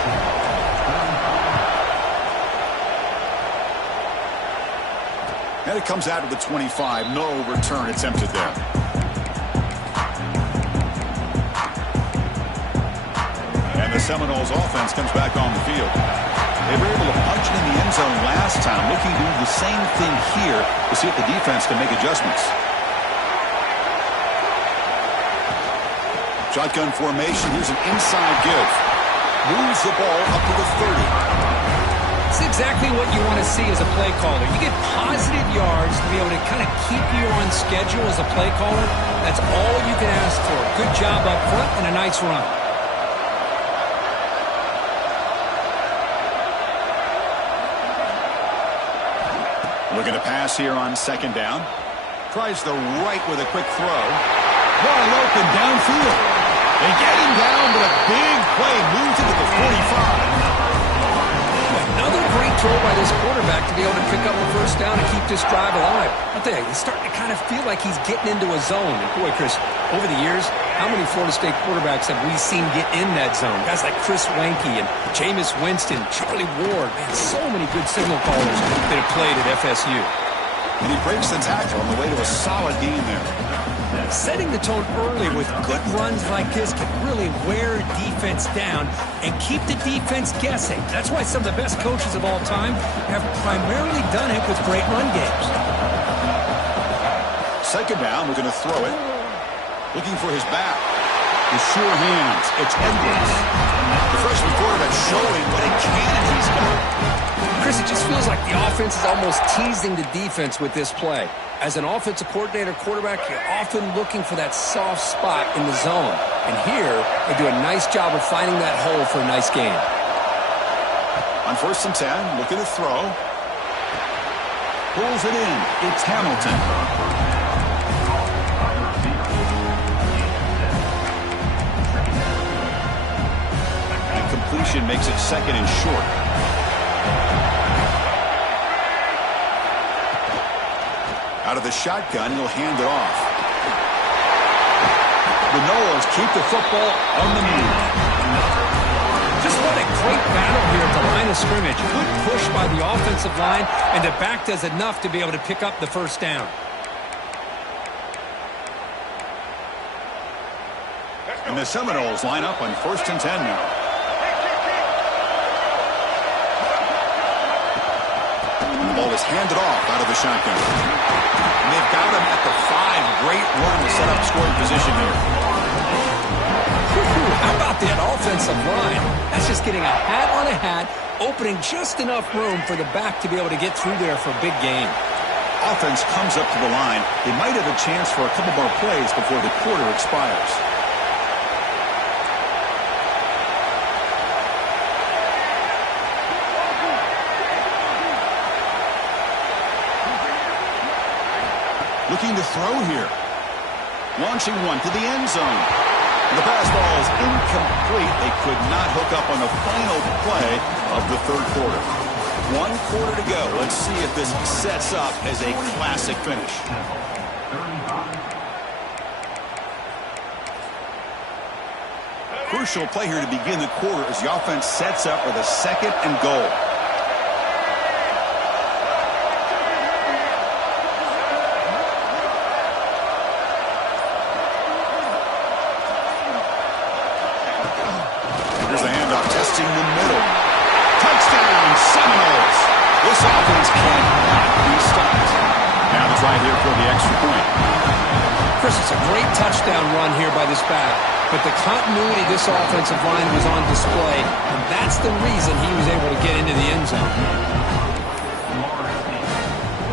And it comes out of the 25. No return attempted there. And the Seminoles offense comes back on the field. They were able to punch it in the end zone last time, looking to do the same thing here to see if the defense can make adjustments. Shotgun formation. Here's an inside give. Moves the ball up to the 30. It's exactly what you want to see as a play caller. You get positive yards to be able to kind of keep you on schedule as a play caller. That's all you can ask for. Good job up front and a nice run. Looking to pass here on second down. Tries the right with a quick throw. Wide open downfield. They get him down, but a big play moves into the 45. Another great throw by this quarterback to be able to pick up a first down and keep this drive alive. I'll tell you, he's starting to kind of feel like he's getting into a zone. And boy, Chris, over the years, how many Florida State quarterbacks have we seen get in that zone? Guys like Chris Wenke and Jameis Winston, Charlie Ward. Man, so many good signal callers that have played at FSU. And he breaks the tackle on the way to a solid game there. Setting the tone early with good runs like this can really wear defense down and keep the defense guessing. That's why some of the best coaches of all time have primarily done it with great run games. Second down, we're going to throw it. Looking for his back. With sure hands, it's Edwards. The freshman quarterback showing what a cannon he's got. Chris, it just feels like the offense is almost teasing the defense with this play. As an offensive coordinator quarterback, you're often looking for that soft spot in the zone. And here, they do a nice job of finding that hole for a nice gain. On 1st and 10, looking to throw. Pulls it in. It's Hamilton. Incompletion makes it 2nd and short. Out of the shotgun, he'll hand it off. The Noles keep the football on the move. Just what a great battle here at the line of scrimmage. Good push by the offensive line, and the back does enough to be able to pick up the first down. And the Seminoles line up on 1st and 10 now. And the ball is handed off out of the shotgun. And they've got him at the 5. Great run to set up scoring position here. How about that offensive line? That's just getting a hat on a hat, opening just enough room for the back to be able to get through there for a big gain. Offense comes up to the line. They might have a chance for a couple more plays before the quarter expires. Looking to throw here. Launching one to the end zone. The pass ball is incomplete. They could not hook up on the final play of the 3rd quarter. 1 quarter to go. Let's see if this sets up as a classic finish. Crucial play here to begin the quarter as the offense sets up with a 2nd and goal. Testing the middle. Touchdown, Seminoles. This offense cannot be stopped. Now the try here for the extra point. Chris, it's a great touchdown run here by this back, but the continuity of this offensive line was on display, and that's the reason he was able to get into the end zone.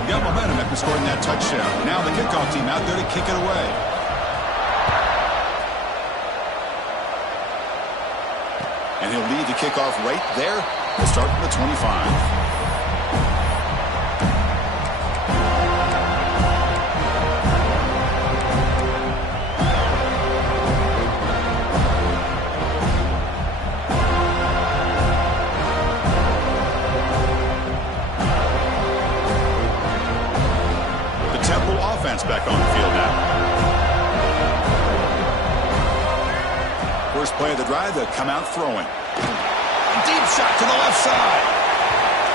Got momentum after scoring that touchdown. Now the kickoff team out there to kick it away. And he'll lead the kickoff right there. We'll start from the 25. The Temple offense back on the field now. First play of the drive, they'll come out throwing. Deep shot to the left side.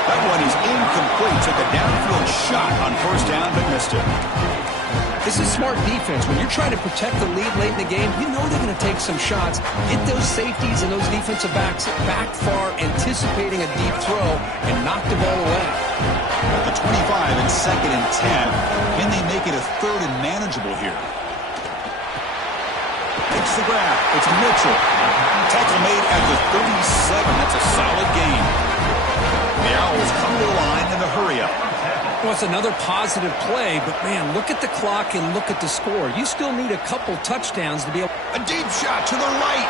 That one is incomplete. Took a downfield shot on 1st down, but missed it. This is smart defense. When you're trying to protect the lead late in the game, you know they're going to take some shots. Get those safeties and those defensive backs back far, anticipating a deep throw, and knock the ball away. At the 25 and 2nd and 10. Can they make it a 3rd and manageable here? Takes the grab. It's Mitchell. Tackle made at the 37. That's a solid gain. The Owls come to the line in the hurry-up. Well, it's another positive play, but, man, look at the clock and look at the score. You still need a couple touchdowns to be able... A deep shot to the right.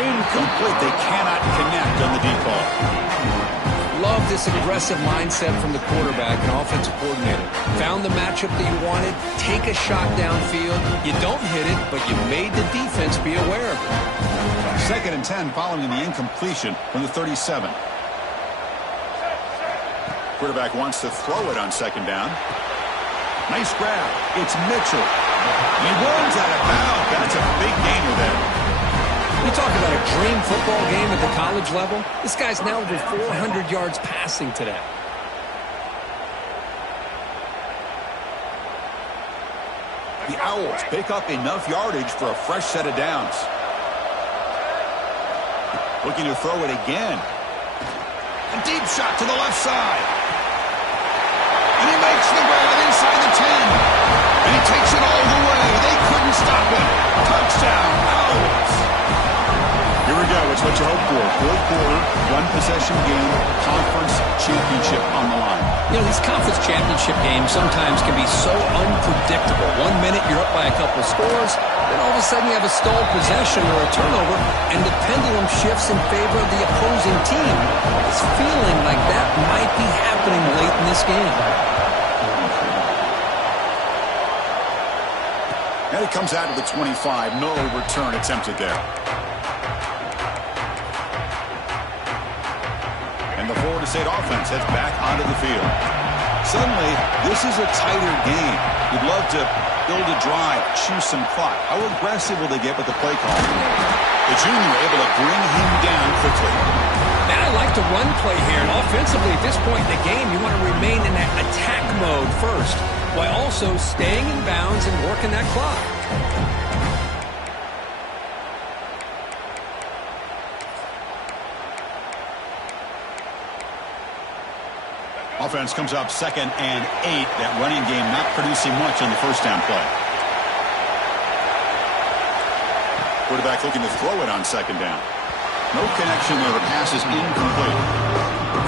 Incomplete. They cannot connect on the deep ball. Love this aggressive mindset from the quarterback and offensive coordinator. Found the matchup that you wanted, take a shot downfield. You don't hit it, but you made the defense be aware of it. 2nd and 10 following the incompletion from the 37. Quarterback wants to throw it on 2nd down. Nice grab. It's Mitchell. He runs out of bounds. That's a big gainer there. You talk about a dream football game at the college level. This guy's now over 400 yards passing today. The Owls pick up enough yardage for a fresh set of downs. Looking to throw it again. A deep shot to the left side. And he makes the grab inside the 10. And he takes it all the way. They couldn't stop him. Touchdown, Owls. Here we go. It's what you hope for. 4th quarter, 1-possession game, conference championship on the line. You know, these conference championship games sometimes can be so unpredictable. 1 minute you're up by a couple scores, then all of a sudden you have a stalled possession or a turnover, and the pendulum shifts in favor of the opposing team. It's feeling like that might be happening late in this game. And it comes out to the 25. No return attempted there. And the Florida State offense heads back onto the field. Suddenly, this is a tighter game. You'd love to build a drive, choose some clock. How aggressive will they get with the play call? The junior able to bring him down quickly. Man, I like the run play here. And offensively, at this point in the game, you want to remain in that attack mode first, while also staying in bounds and working that clock. Offense comes up 2nd and 8. That running game not producing much on the first down play. Quarterback looking to throw it on 2nd down. No connection there. The pass is incomplete.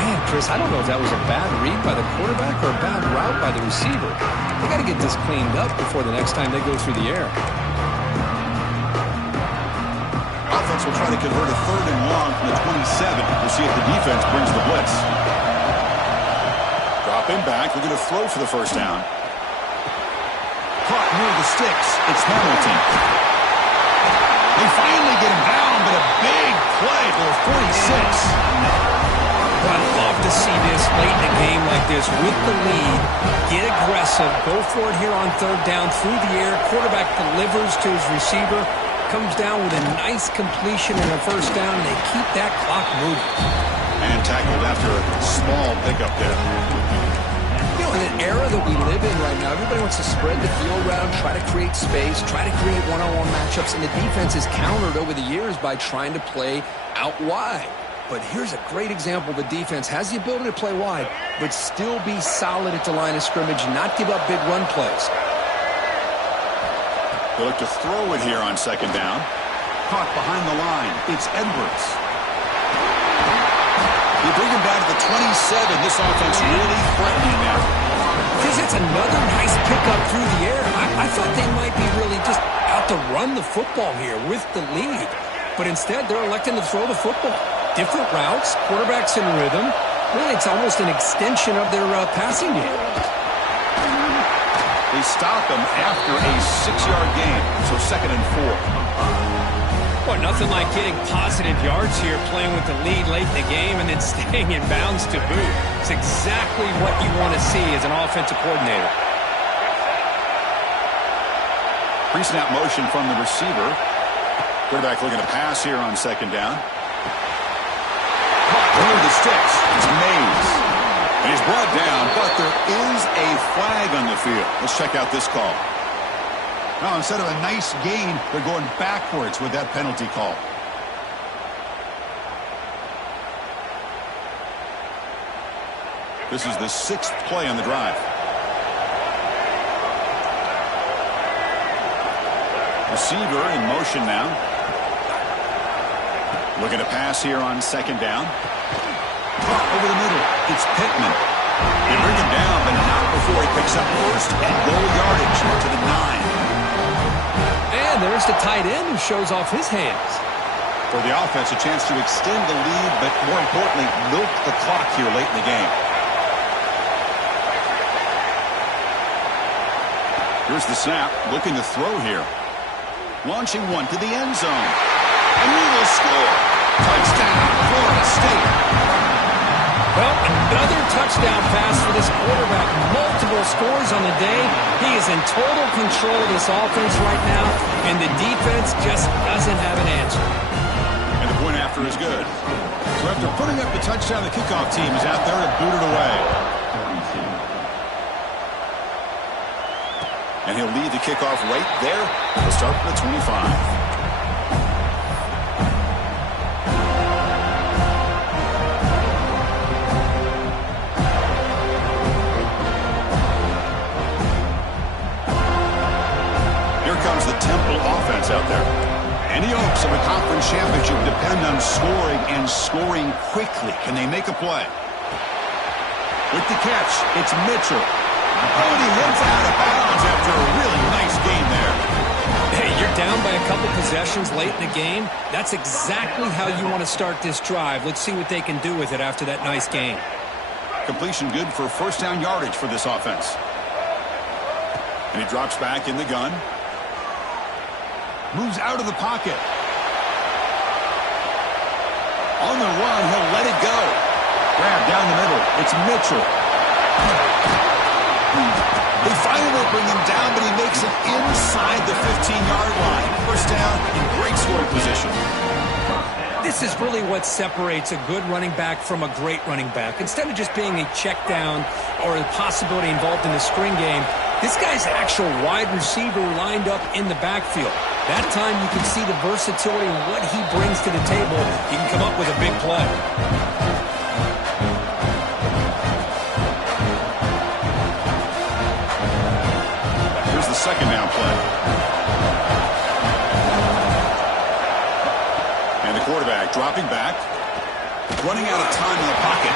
Man, Chris, I don't know if that was a bad read by the quarterback or a bad route by the receiver. They got to get this cleaned up before the next time they go through the air. Offense will try to convert a 3rd and long from the 27. We'll see if the defense brings the blitz. Drop in back, looking to throw for the first down. Caught near the sticks. It's Hamilton. They finally get him down, but a big play for a 46. Well, I'd love to see this late in a game like this with the lead. Get aggressive. Go for it here on 3rd down through the air. Quarterback delivers to his receiver. Comes down with a nice completion and a first down, and they keep that clock moving. And tackled after a small pickup there. You know, in an era that we live in right now, everybody wants to spread the field around, try to create space, try to create one-on-one matchups, and the defense is countered over the years by trying to play out wide. But here's a great example. The defense has the ability to play wide, but still be solid at the line of scrimmage, not give up big run plays. They look to throw it here on 2nd down. Caught behind the line. It's Edwards. You bring him down to the 27. This offense really threatening now. Because it's another nice pickup through the air. I thought they might be really just out to run the football here with the lead. But instead, they're electing to throw the football. Different routes, quarterbacks in rhythm. Really, it's almost an extension of their passing game. They stop him after a 6-yard gain, so 2nd and 4. Well, nothing like getting positive yards here, playing with the lead late in the game and then staying in bounds to boot. It's exactly what you want to see as an offensive coordinator. Pre-snap motion from the receiver. Quarterback looking to pass here on 2nd down. Caught near the sticks. It's Mays. And he's brought down, but there is a flag on the field. Let's check out this call. Now, instead of a nice gain, they're going backwards with that penalty call. This is the 6th play on the drive. Receiver in motion now. Looking to pass here on 2nd down. Over the middle, it's Pittman. They bring him down, but not before he picks up 1st and goal yardage to the 9. And there's the tight end who shows off his hands. For the offense, a chance to extend the lead, but more importantly, milk the clock here late in the game. Here's the snap, looking to throw here. Launching one to the end zone. And we will score. Touchdown, Florida State. Well, another touchdown pass for this quarterback. Multiple scores on the day. He is in total control of this offense right now, and the defense just doesn't have an answer. And the point after is good. So after putting up the touchdown, the kickoff team is out there to boot it away. And he'll lead the kickoff right there. He'll start from the 25. Out there. Any hopes of a conference championship depend on scoring and scoring quickly. Can they make a play? With the catch, it's Mitchell. Oh, and he heads out of bounds after a really nice game there. Hey, you're down by a couple possessions late in the game. That's exactly how you want to start this drive. Let's see what they can do with it after that nice game. Completion good for first down yardage for this offense. And he drops back in the gun. Moves out of the pocket. On the run, he'll let it go. Grab down the middle. It's Mitchell. They finally bring him down, but he makes it inside the 15-yard line. First down in great scoring position. This is really what separates a good running back from a great running back. Instead of just being a check down or a possibility involved in the screen game, this guy's actual wide receiver lined up in the backfield. That time you can see the versatility and what he brings to the table. He can come up with a big play. Here's the second down play. And the quarterback dropping back. Running out of time in the pocket.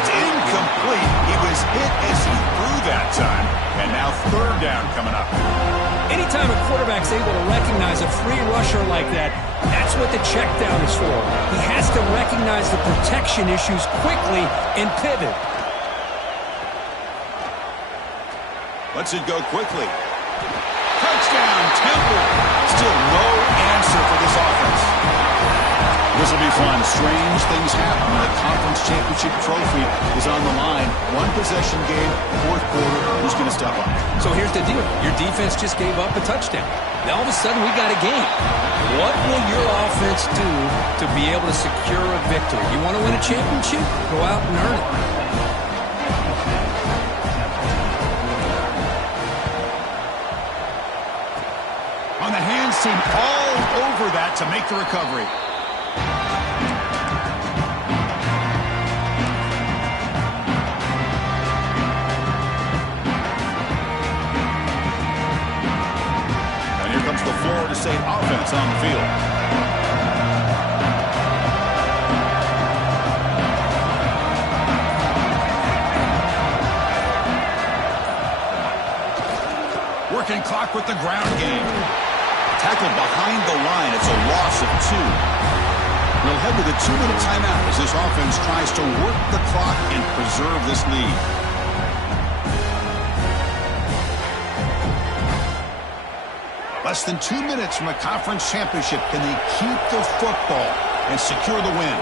It's incomplete. He was hit as he threw that time. And now third down coming up. Anytime a quarterback's able to recognize a free rusher like that, that's what the check down is for. He has to recognize the protection issues quickly and pivot. Lets it go quickly. Touchdown, Temple. Still no answer for this offense. This will be fun. Strange things happen when the conference championship trophy is on the line. One possession game, fourth quarter. Who's going to step up? So here's the deal. Your defense just gave up a touchdown. Now all of a sudden we got a game. What will your offense do to be able to secure a victory? You want to win a championship? Go out and earn it. On the hands team, all over that to make the recovery. And here comes the Florida State offense on the field. Working clock with the ground game. Tackled behind the line. It's a loss of 2. We'll head to the 2-minute timeout as this offense tries to work the clock and preserve this lead. Less than 2 minutes from a conference championship. Can they keep the football and secure the win?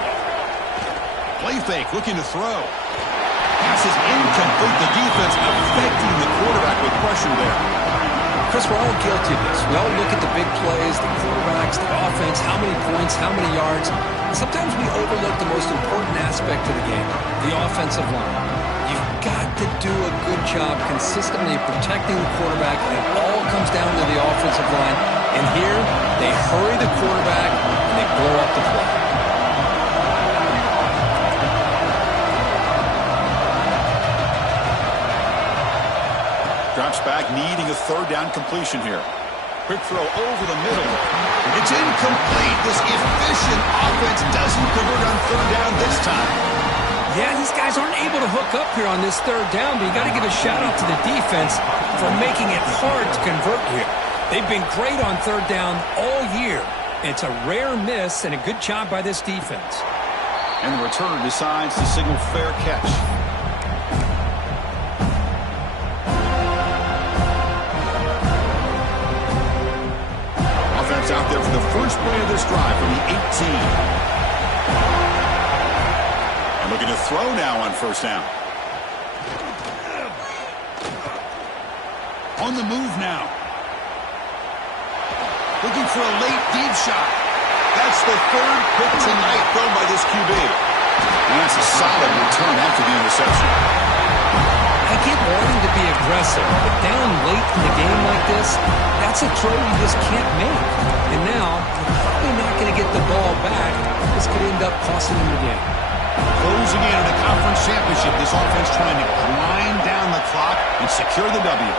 Play fake, looking to throw. Pass is incomplete. The defense affecting the quarterback with pressure there. Chris, we're all guilty of this. We all look at the big plays, the quarterbacks, the offense, how many points, how many yards. Sometimes we overlook the most important aspect of the game, the offensive line. You've got to do a good job consistently protecting the quarterback, and it all comes down to the offensive line. And here, they hurry the quarterback, and they blow up the play. Drops back, needing a third down completion here. Quick throw over the middle. It's incomplete. This efficient offense doesn't convert on third down this time. Yeah, these guys aren't able to hook up here on this third down, but you got to give a shout-out to the defense for making it hard to convert here. They've been great on third down all year. It's a rare miss and a good job by this defense. And the return decides to signal fair catch. Out there for the first play of this drive from the 18. And looking to throw now on first down. On the move now. Looking for a late deep shot. That's the third pick tonight thrown by this QB. And that's a solid return after the interception. I get wanting to be aggressive, but down late in the game like this, that's a throw you just can't make. And now, you're probably not going to get the ball back. This could end up costing them the game. Closing in on a conference championship, this offense trying to grind down the clock and secure the W.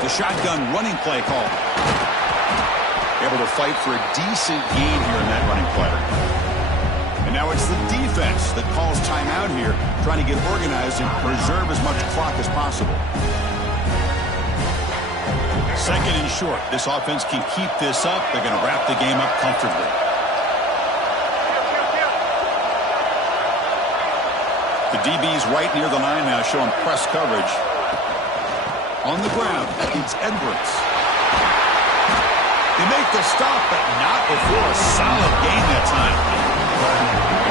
The shotgun running play call. They able to fight for a decent gain here in that running play. And now it's the defense that calls timeout here, trying to get organized and preserve as much clock as possible. Second and short. This offense can keep this up. They're going to wrap the game up comfortably. The DB's right near the line now, showing press coverage. On the ground, it's Edwards. They make the stop, but not before a solid gain that time.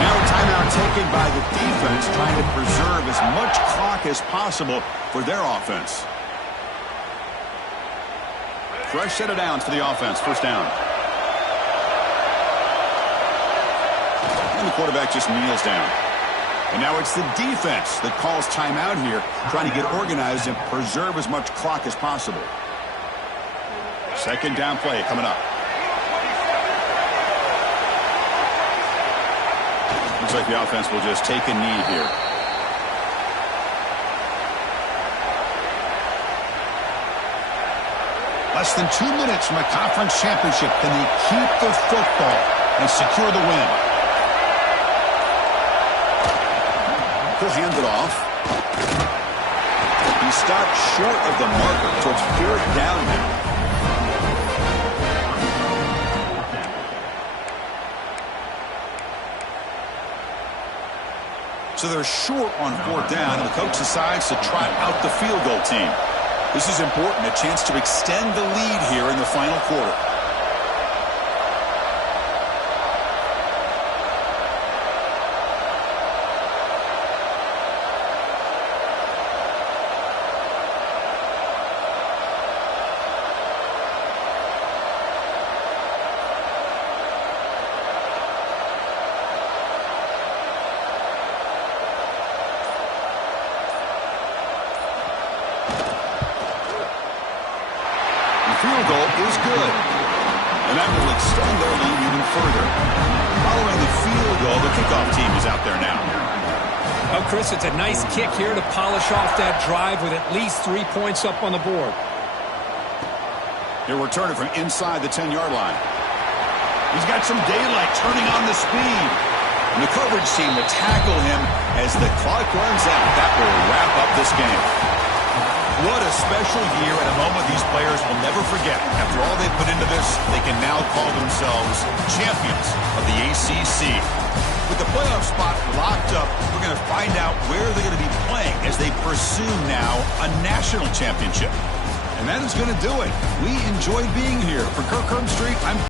Now a timeout taken by the defense, trying to preserve as much clock as possible for their offense. Fresh set of downs for the offense. First down. And the quarterback just kneels down. And now it's the defense that calls timeout here, trying to get organized and preserve as much clock as possible. Second down play coming up. Looks like the offense will just take a knee here. Less than 2 minutes from a conference championship. Can they keep the football and secure the win? He'll hand it off. He stopped short of the marker, so it's fourth down now. So they're short on fourth down, and the coach decides to trot out the field goal team. This is important, a chance to extend the lead here in the final quarter. Field goal is good. And that will extend their lead even further. Following the field goal, the kickoff team is out there now. Well, Chris, it's a nice kick here to polish off that drive with at least 3 points up on the board. He'll return it from inside the 10-yard line. He's got some daylight turning on the speed. And the coverage team will tackle him as the clock runs out. That will wrap up this game. What a special year and a moment these players will never forget. After all they put into this, they can now call themselves champions of the ACC. With the playoff spot locked up, we're going to find out where they're going to be playing as they pursue now a national championship. And that is going to do it. We enjoyed being here. For Kirk Herbstreit, I'm